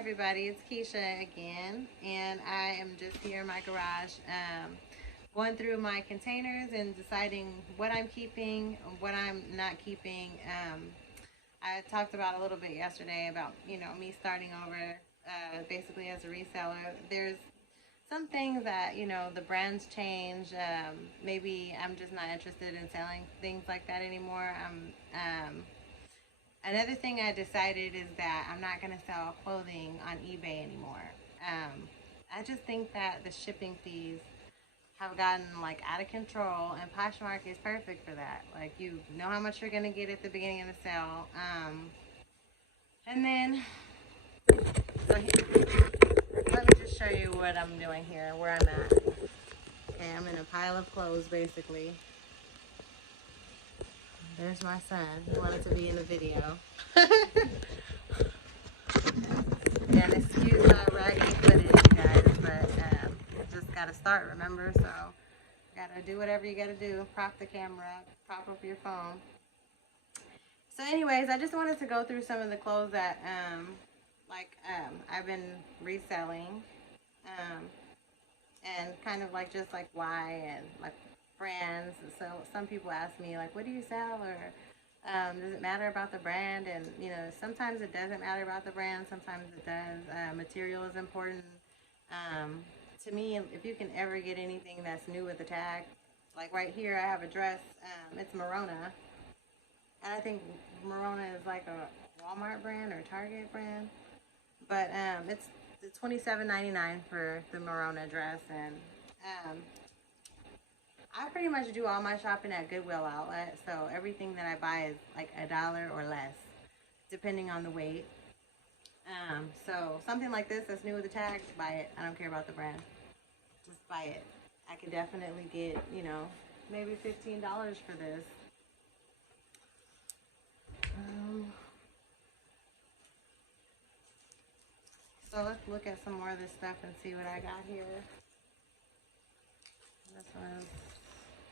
everybody, it's Keisha again, and I am just here in my garage going through my containers and deciding what I'm keeping, what I'm not keeping. I talked about a little bit yesterday about, me starting over basically as a reseller. There's some things that, the brands change. Maybe I'm just not interested in selling things like that anymore. Another thing I decided is that I'm not going to sell clothing on eBay anymore. I just think that the shipping fees have gotten like out of control, and Poshmark is perfect for that. Like, you know how much you're going to get at the beginning of the sale. And then, so let me just show you what I'm doing here, where I'm at. Okay, I'm in a pile of clothes basically. There's my son. He wanted to be in the video. And excuse my raggy footage, guys, but just gotta start, remember? So, gotta do whatever you gotta do. Prop the camera up, prop up your phone. So anyways, I just wanted to go through some of the clothes that, I've been reselling. And kind of like, just like why, and like brands. So some people ask me, like, what do you sell? Or does it matter about the brand? And sometimes it doesn't matter about the brand, sometimes it does. Material is important. To me, if you can ever get anything that's new with the tag, like right here I have a dress, it's Merona, and I think Merona is like a Walmart brand or Target brand, but it's $27.99 for the Merona dress. And I pretty much do all my shopping at Goodwill outlet, so everything that I buy is like $1 or less, depending on the weight. So something like this that's new with the tag, buy it. I don't care about the brand. Just buy it. I could definitely get, maybe $15 for this. So let's look at some more of this stuff and see what I got here. This one's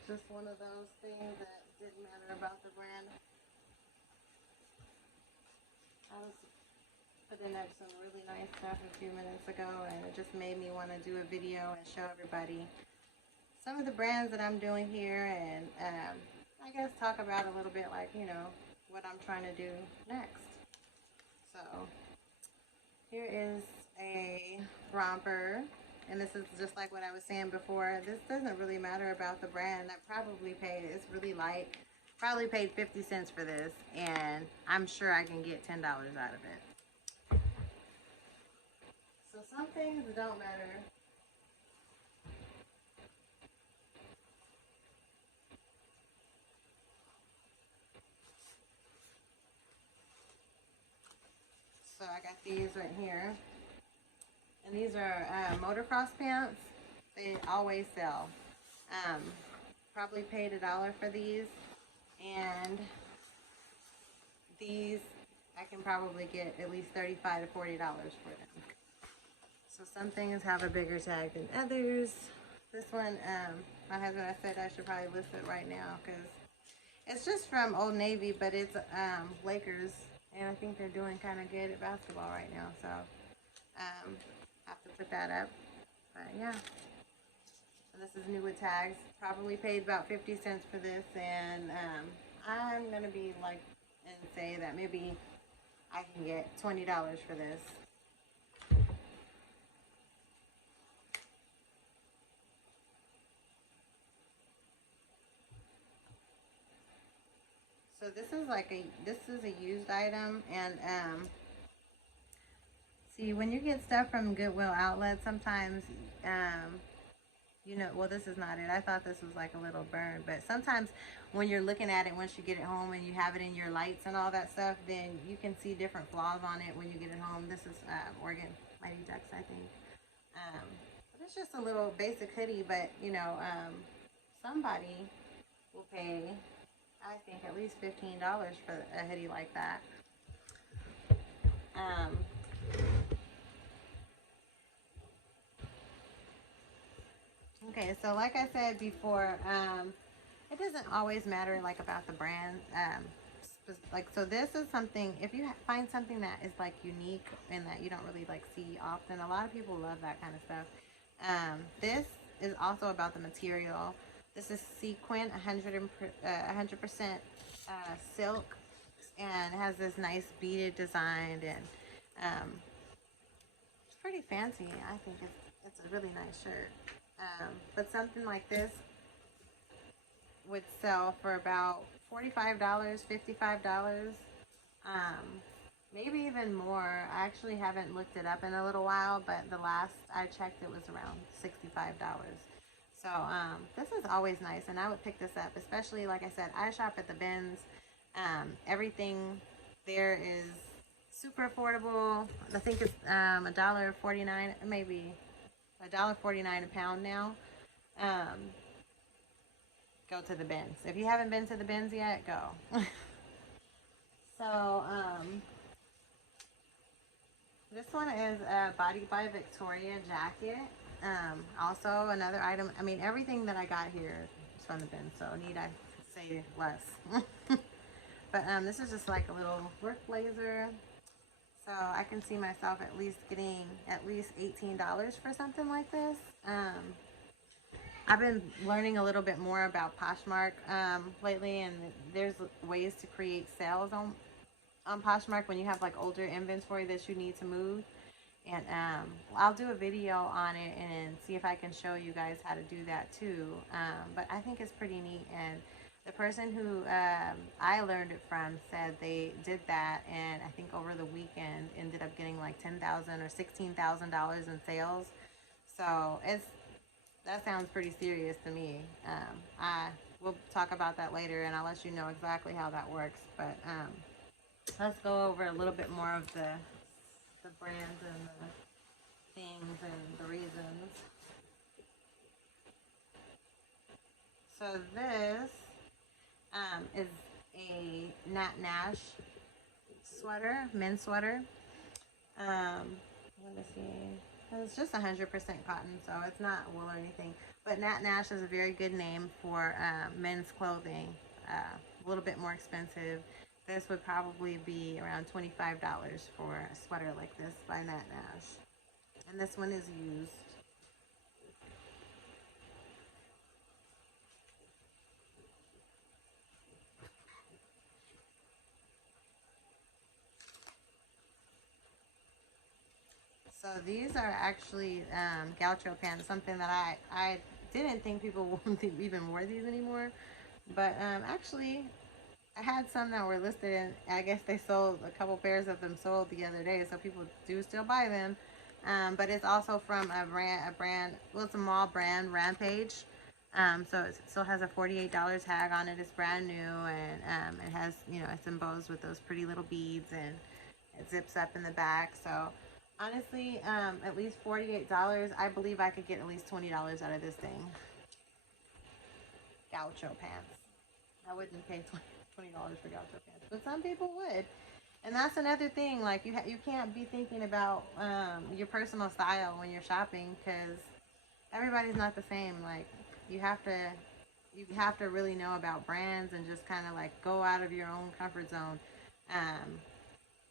just one of those things that didn't matter about the brand. I was putting up some really nice stuff a few minutes ago, and it just made me want to do a video and show everybody some of the brands that I'm doing here, and I guess talk about a little bit, like, what I'm trying to do next. So here is a romper, and this is just like what I was saying before. This doesn't really matter about the brand. I probably paid, it's really light, probably paid 50 cents for this, and I'm sure I can get $10 out of it. So some things don't matter. So I got these right here, and these are motocross pants. They always sell. Probably paid $1 for these, and these I can probably get at least $35 to $40 for them. So some things have a bigger tag than others. This one, my husband, I said I should probably list it right now because it's just from Old Navy, but it's Lakers, and I think they're doing kind of good at basketball right now. So have to put that up. But yeah, so this is new with tags. Probably paid about 50 cents for this, and I'm gonna be like and say that maybe I can get $20 for this. So this is a used item, and see, when you get stuff from Goodwill outlet, sometimes well, this is not it. I thought this was like a little burn, but sometimes when you're looking at it, once you get it home and you have it in your lights and all that stuff, then you can see different flaws on it when you get it home. This is Oregon Mighty Ducks, I think. But it's just a little basic hoodie, but somebody will pay, I think, at least $15 for a hoodie like that. Okay, so like I said before, it doesn't always matter like about the brand. like, so this is something, if you find something that is like unique and that you don't really like see often, a lot of people love that kind of stuff. This is also about the material. This is sequin, 100% silk, and it has this nice beaded design, and it's pretty fancy. I think it's a really nice shirt. But something like this would sell for about $45, $55, maybe even more. I actually haven't looked it up in a little while, but the last I checked it was around $65. So this is always nice, and I would pick this up, especially, like I said, I shop at the bins. Everything there is super affordable. I think it's $1.49, maybe $1.49 a pound now. Go to the bins. If you haven't been to the bins yet, go. So, this one is a Body by Victoria jacket. Also another item. I mean, everything that I got here is from the bin, so need I say less. But this is just like a little work blazer. So I can see myself at least getting at least $18 for something like this. I've been learning a little bit more about Poshmark lately, and there's ways to create sales on Poshmark when you have like older inventory that you need to move. And I'll do a video on it and see if I can show you guys how to do that too. But I think it's pretty neat, and the person who I learned it from said they did that, and I think over the weekend ended up getting like $10,000 or $16,000 in sales. So that sounds pretty serious to me. We'll talk about that later, and I'll let you know exactly how that works. But let's go over a little bit more of the brands and the things and the reasons. So this is a Nat Nash sweater, men's sweater. Let me see. It's just 100% cotton, so it's not wool or anything. But Nat Nash is a very good name for men's clothing. A little bit more expensive. This would probably be around $25 for a sweater like this by Nat Nash. And this one is used. So these are actually gaucho pants, something that I didn't think people even wore these anymore. But actually, I had some that were listed, and I guess they sold, a couple pairs of them sold the other day, so people do still buy them. But it's also from a brand, well, it's a mall brand, Rampage. So it still has a $48 tag on it. It's brand new, and it has, it's embossed with those pretty little beads, and it zips up in the back. So honestly, at least $48, I believe I could get at least $20 out of this thing. Gaucho pants. I wouldn't pay $20 for gaucho pants, but some people would. And that's another thing, like you can't be thinking about your personal style when you're shopping, because everybody's not the same. Like you have to really know about brands and just kind of like go out of your own comfort zone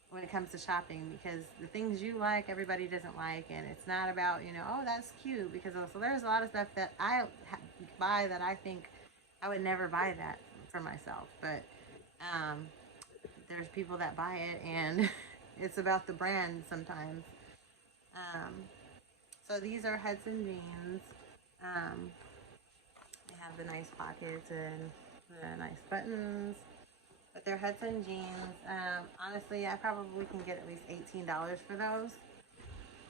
when it comes to shopping, because the things you like everybody doesn't like, and it's not about, oh, that's cute, because so there's a lot of stuff that I buy that I think I would never buy that for myself, but there's people that buy it, and it's about the brand sometimes. So these are Hudson jeans. They have the nice pockets and the nice buttons, but they're Hudson jeans. Honestly, I probably can get at least $18 for those.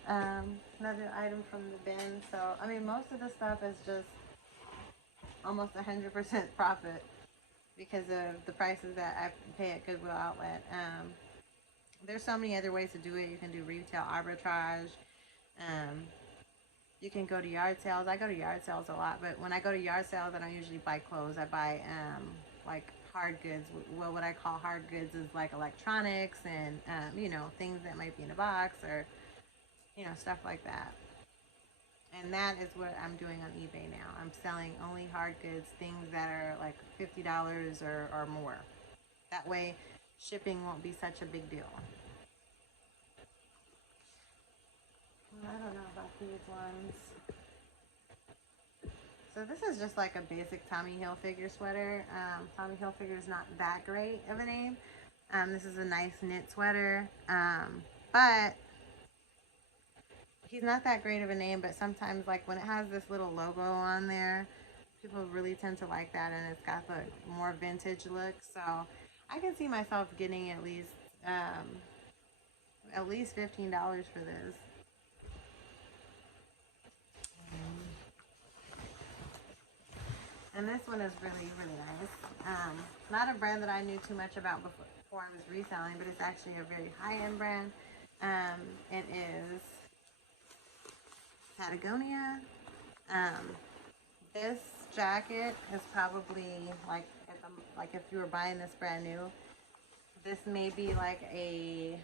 Another item from the bin. So I mean, most of the stuff is just almost 100% profit because of the prices that I pay at Goodwill Outlet. There's so many other ways to do it. You can do retail arbitrage. You can go to yard sales. I go to yard sales a lot, but when I go to yard sales, I don't usually buy clothes. I buy like hard goods. Well, what I call hard goods is like electronics and things that might be in a box, or stuff like that. And that is what I'm doing on eBay now. I'm selling only hard goods, things that are like $50 or more. That way, shipping won't be such a big deal. I don't know about these ones. So this is just like a basic Tommy Hilfiger sweater. Tommy Hilfiger is not that great of a name. This is a nice knit sweater, but he's not that great of a name. But sometimes, like when it has this little logo on there, people really tend to like that, and it's got the more vintage look. So I can see myself getting at least $15 for this. And this one is really, really nice. Not a brand that I knew too much about before I was reselling, but it's actually a very high-end brand. It is Patagonia. This jacket is probably like if you were buying this brand new, this may be like a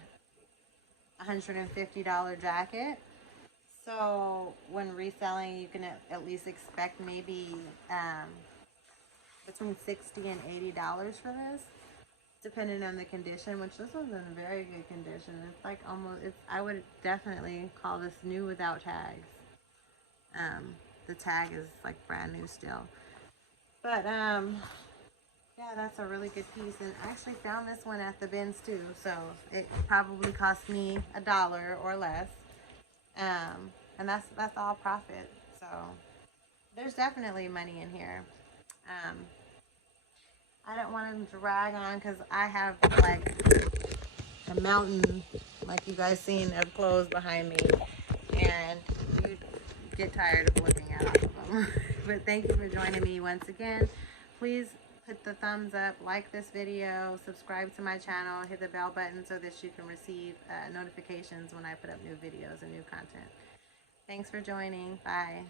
$150 jacket. So when reselling, you can at least expect maybe between $60 and $80 for this, depending on the condition. Which this one's in very good condition. It's like almost. I would definitely call this new without tags. The tag is like brand new still. But yeah, that's a really good piece, and I actually found this one at the bins too. So it probably cost me $1 or less. And that's all profit. So there's definitely money in here. I don't want to drag on because I have like a mountain, like you guys seen, of clothes behind me, and you get tired of looking at all of them. But thank you for joining me once again. Please hit the thumbs up, like this video, subscribe to my channel, hit the bell button so that you can receive notifications when I put up new videos and new content. Thanks for joining. Bye.